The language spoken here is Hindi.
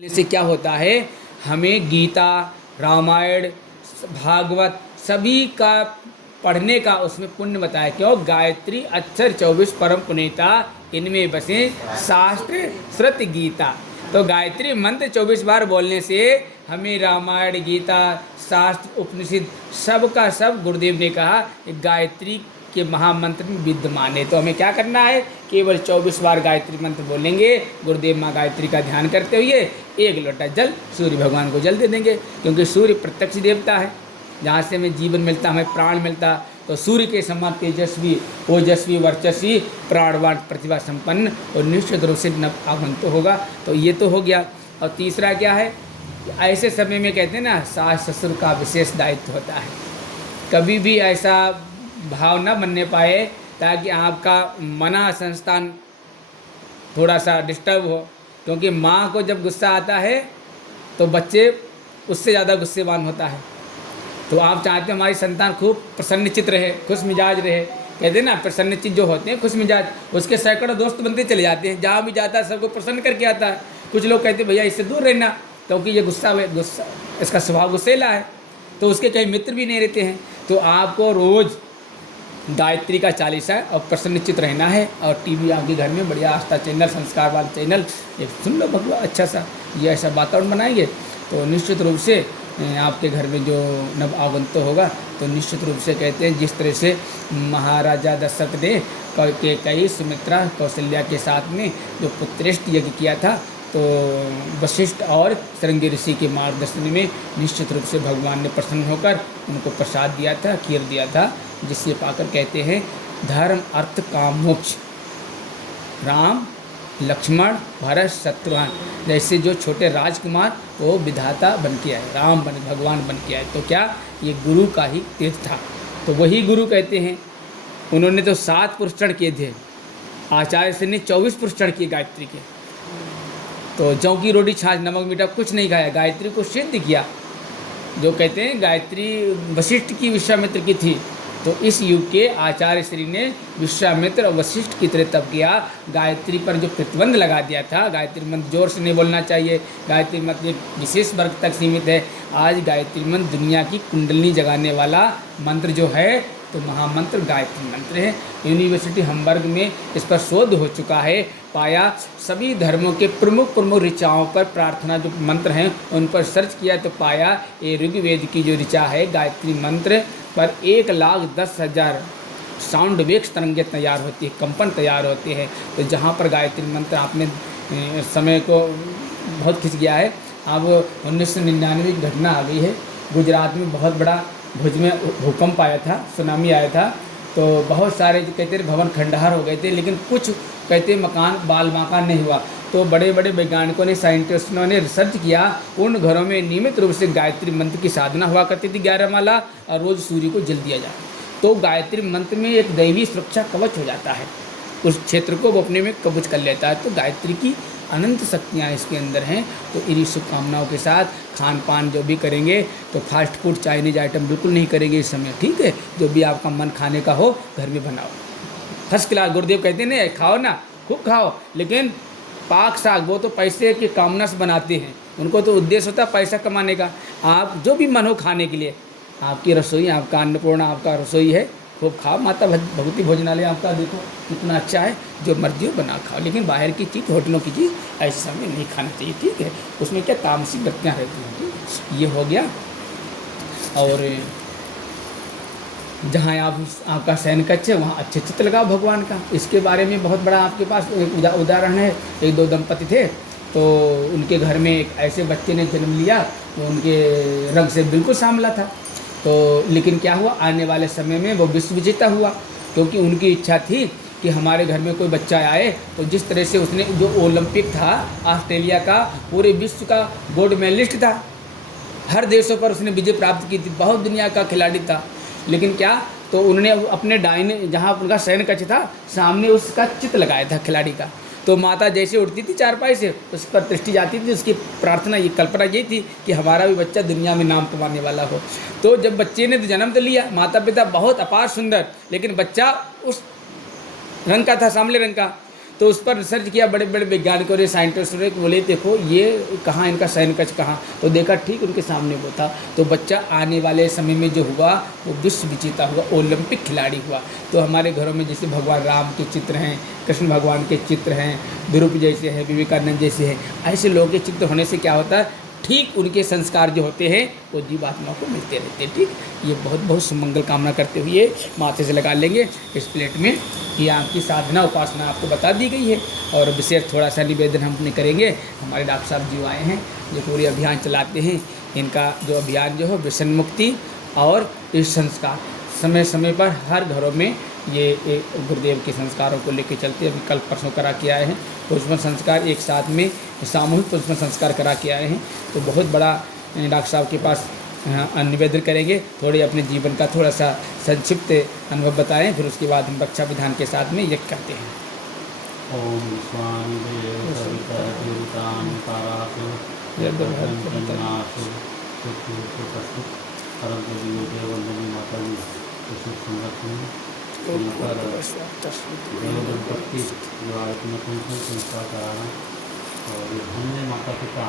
से क्या होता है, हमें गीता, रामायण, भागवत सभी का पढ़ने का उसमें पुण्य बताया। क्यों? गायत्री अक्षर 24 परम पुनीता, इनमें बसे शास्त्र श्रुति गीता। तो गायत्री मंत्र 24 बार बोलने से हमें रामायण, गीता, शास्त्र, उपनिषद सब का सब गुरुदेव ने कहा गायत्री के महामंत्र में विद्यमान है। तो हमें क्या करना है? केवल 24 बार गायत्री मंत्र बोलेंगे। गुरुदेव माँ गायत्री का ध्यान करते हुए एक लोटा जल सूर्य भगवान को जल दे देंगे, क्योंकि सूर्य प्रत्यक्ष देवता है, जहाँ से हमें जीवन मिलता, हमें प्राण मिलता। तो सूर्य के समान तेजस्वी, ओजस्वी, वर्चस्वी, प्राणवान, प्रतिभा संपन्न और निश्चित रूप से नव आगंतुक होगा। तो ये तो हो गया। और तीसरा क्या है? ऐसे समय में कहते हैं ना, सास ससुर का विशेष दायित्व होता है। कभी भी ऐसा भाव न बनने पाए ताकि आपका मना संस्थान थोड़ा सा डिस्टर्ब हो, क्योंकि माँ को जब गुस्सा आता है तो बच्चे उससे ज़्यादा गुस्सेवान होता है। तो आप चाहते हैं हमारी संतान खूब प्रसन्नचित्त रहे, खुश मिजाज रहे। कहते हैं ना, प्रसन्नचित्त जो होते हैं, खुश मिजाज, उसके सैकड़ों दोस्त बनते चले जाते हैं। जहाँ भी जाता है सबको प्रसन्न करके आता है। कुछ लोग कहते हैं भैया इससे दूर रहना, क्योंकि ये गुस्सा इसका स्वभाव गुस्सेला है। तो उसके कई मित्र भी नहीं रहते हैं। तो आपको रोज़ गायत्री का चालीसा और प्रसन्नचित्त रहना है। और टीवी आपके घर में बढ़िया आस्था चैनल, संस्कारवान चैनल एक सुन लो भगवान, अच्छा सा ये ऐसा वातावरण बनाएंगे तो निश्चित रूप से आपके घर में जो नव आगंतुक होगा। तो निश्चित रूप से कहते हैं जिस तरह से महाराजा दशरथ ने कई सुमित्रा, कौशल्या के साथ में जो पुत्रेष्ट यज्ञ किया था, तो वशिष्ठ और श्रृंगी ऋषि के मार्गदर्शन में निश्चित रूप से भगवान ने प्रसन्न होकर उनको प्रसाद दिया था, खीर दिया था, जिससे पाकर कहते हैं धर्म अर्थ काम मोक्ष, राम लक्ष्मण भरत शत्रुघ्न जैसे जो छोटे राजकुमार वो विधाता बन के आए, राम बन भगवान बन के आए। तो क्या ये गुरु का ही तेज था। तो वही गुरु कहते हैं। उन्होंने तो 7 पुरस्कार किए थे, आचार्य से ने 24 पुरस्कार किए गायत्री के। तो जौ की रोटी छाछ नमक मीठा कुछ नहीं खाया, गायत्री को सिद्ध किया। जो कहते हैं गायत्री वशिष्ठ की विश्वामित्र की थी, तो इस युग के आचार्य श्री ने विश्वामित्र और वशिष्ठ की तरह तप किया। गायत्री पर जो प्रतिबंध लगा दिया था, गायत्री मंत्र जोर से नहीं बोलना चाहिए, गायत्री मंत्र विशेष वर्ग तक सीमित है। आज गायत्री मंत्र दुनिया की कुंडलिनी जगाने वाला मंत्र जो है, तो महामंत्र गायत्री मंत्र है। यूनिवर्सिटी हम्बर्ग में इस पर शोध हो चुका है। पाया सभी धर्मों के प्रमुख ऋचाओं पर प्रार्थना जो मंत्र हैं उन पर सर्च किया तो पाया ये ऋग्वेद की जो ऋचा है गायत्री मंत्र पर 1,10,000 साउंड वेव्स तरंगें तैयार होती है, कंपन तैयार होते हैं। तो जहाँ पर गायत्री मंत्र आपने समय को बहुत खिंच गया है। अब 1999 की घटना आ गई है। गुजरात में बहुत बड़ा भुज में भूकंप आया था, सुनामी आया था। तो बहुत सारे कहते हैं भवन खंडहर हो गए थे, लेकिन कुछ कहते मकान बाल मकान नहीं हुआ। तो बड़े बड़े वैज्ञानिकों ने, साइंटिस्टों ने रिसर्च किया। उन घरों में नियमित रूप से गायत्री मंत्र की साधना हुआ करती थी 11 माला, और रोज़ सूर्य को जल दिया जाए। तो गायत्री मंत्र में एक दैवी सुरक्षा कवच हो जाता है, उस क्षेत्र को वो अपने में कवच कर लेता है। तो गायत्री की अनंत शक्तियाँ इसके अंदर हैं। तो इन्हीं शुभकामनाओं के साथ खान पान जो भी करेंगे तो फास्ट फूड, चाइनीज आइटम बिल्कुल नहीं करेंगे इस समय, ठीक है। जो भी आपका मन खाने का हो घर में बनाओ, फर्स्ट क्लास। गुरुदेव कहते हैं ना, खाओ ना, खूब खाओ, लेकिन पाक साग वो तो पैसे की कामना से बनाते हैं, उनको तो उद्देश्य होता है पैसा कमाने का। आप जो भी मन हो खाने के लिए, आपकी रसोई, आपका अन्नपूर्णा आपका रसोई है, खूब खाओ। माता भगवती भोजनालय आपका देखो कितना अच्छा है, जो मर्जी हो बना खाओ, लेकिन बाहर की चीज़, होटलों की चीज़ ऐसे समय नहीं खाना चाहिए, ठीक है। उसमें क्या तामसिक वृत्तियाँ रहती हैं, ठीक है? ये हो गया। और जहाँ आपका शयन कक्ष है वहाँ अच्छे चित्र लगाओ भगवान का। इसके बारे में बहुत बड़ा आपके पास एक उदाहरण है। एक दो दंपति थे, तो उनके घर में एक ऐसे बच्चे ने जन्म लिया, तो उनके रंग से बिल्कुल सांवला था। तो लेकिन क्या हुआ, आने वाले समय में वो विश्व विजेता हुआ, क्योंकि उनकी इच्छा थी कि हमारे घर में कोई बच्चा आए। तो जिस तरह से उसने जो ओलंपिक था ऑस्ट्रेलिया का, पूरे विश्व का गोल्ड मेडलिस्ट था, हर देशों पर उसने विजय प्राप्त की थी, बहुत दुनिया का खिलाड़ी था। लेकिन क्या, तो उन्होंने अपने डाइने जहाँ उनका शयन कक्ष था सामने उसका चित्र लगाया था खिलाड़ी का। तो माता जैसे उठती थी चारपाई से, उस पर दृष्टि जाती थी। उसकी प्रार्थना, ये कल्पना ये थी कि हमारा भी बच्चा दुनिया में नाम कमाने वाला हो। तो जब बच्चे ने जन्म तो लिया, माता पिता बहुत अपार सुंदर, लेकिन बच्चा उस रंग का था, सांवले रंग का। तो उस पर रिसर्च किया बड़े बड़े वैज्ञानिकों ने, साइंटिस्टों ने, बोले देखो ये कहाँ, इनका शयन कक्ष कहाँ, तो देखा ठीक उनके सामने वो था। तो बच्चा आने वाले समय में जो हुआ वो विश्व विजेता हुआ, ओलंपिक खिलाड़ी हुआ। तो हमारे घरों में जैसे भगवान राम के चित्र हैं, कृष्ण भगवान के चित्र हैं, ध्रुव जैसे हैं, विवेकानंद जैसे हैं, ऐसे लोगों के चित्र होने से क्या होता है, ठीक उनके संस्कार जो होते हैं वो जीवात्मा को मिलते रहते हैं। ठीक, ये बहुत बहुत सुमंगल कामना करते हुए माथे से लगा लेंगे इस प्लेट में। ये आपकी साधना उपासना आपको बता दी गई है, और विशेष थोड़ा सा निवेदन हम अपने करेंगे। हमारे डॉक्टर साहब जी आए हैं, ये पूरे अभियान चलाते हैं। इनका जो अभियान जो है व्यसन मुक्ति और इस संस्कार, समय समय पर हर घरों में ये गुरुदेव के संस्कारों को लेकर चलते हैं। अभी कल परसों करा के आए हैं पुष्पन संस्कार, एक साथ में सामूहिक पुष्पन संस्कार करा के आए हैं। तो बहुत बड़ा डॉक्टर साहब के पास निवेदन करेंगे, थोड़े अपने जीवन का थोड़ा सा संक्षिप्त अनुभव बताएं, फिर उसके बाद हम रक्षा विधान के साथ में यज्ञ करते हैं। ओम स्वामी देव सविता देवतान तारासु यज्ञनासु सुखु परम देव वंदनी माता जी सुख संरक्षण देव दंपत्ति जो आयतन संस्कार कराना और धन्य माता पिता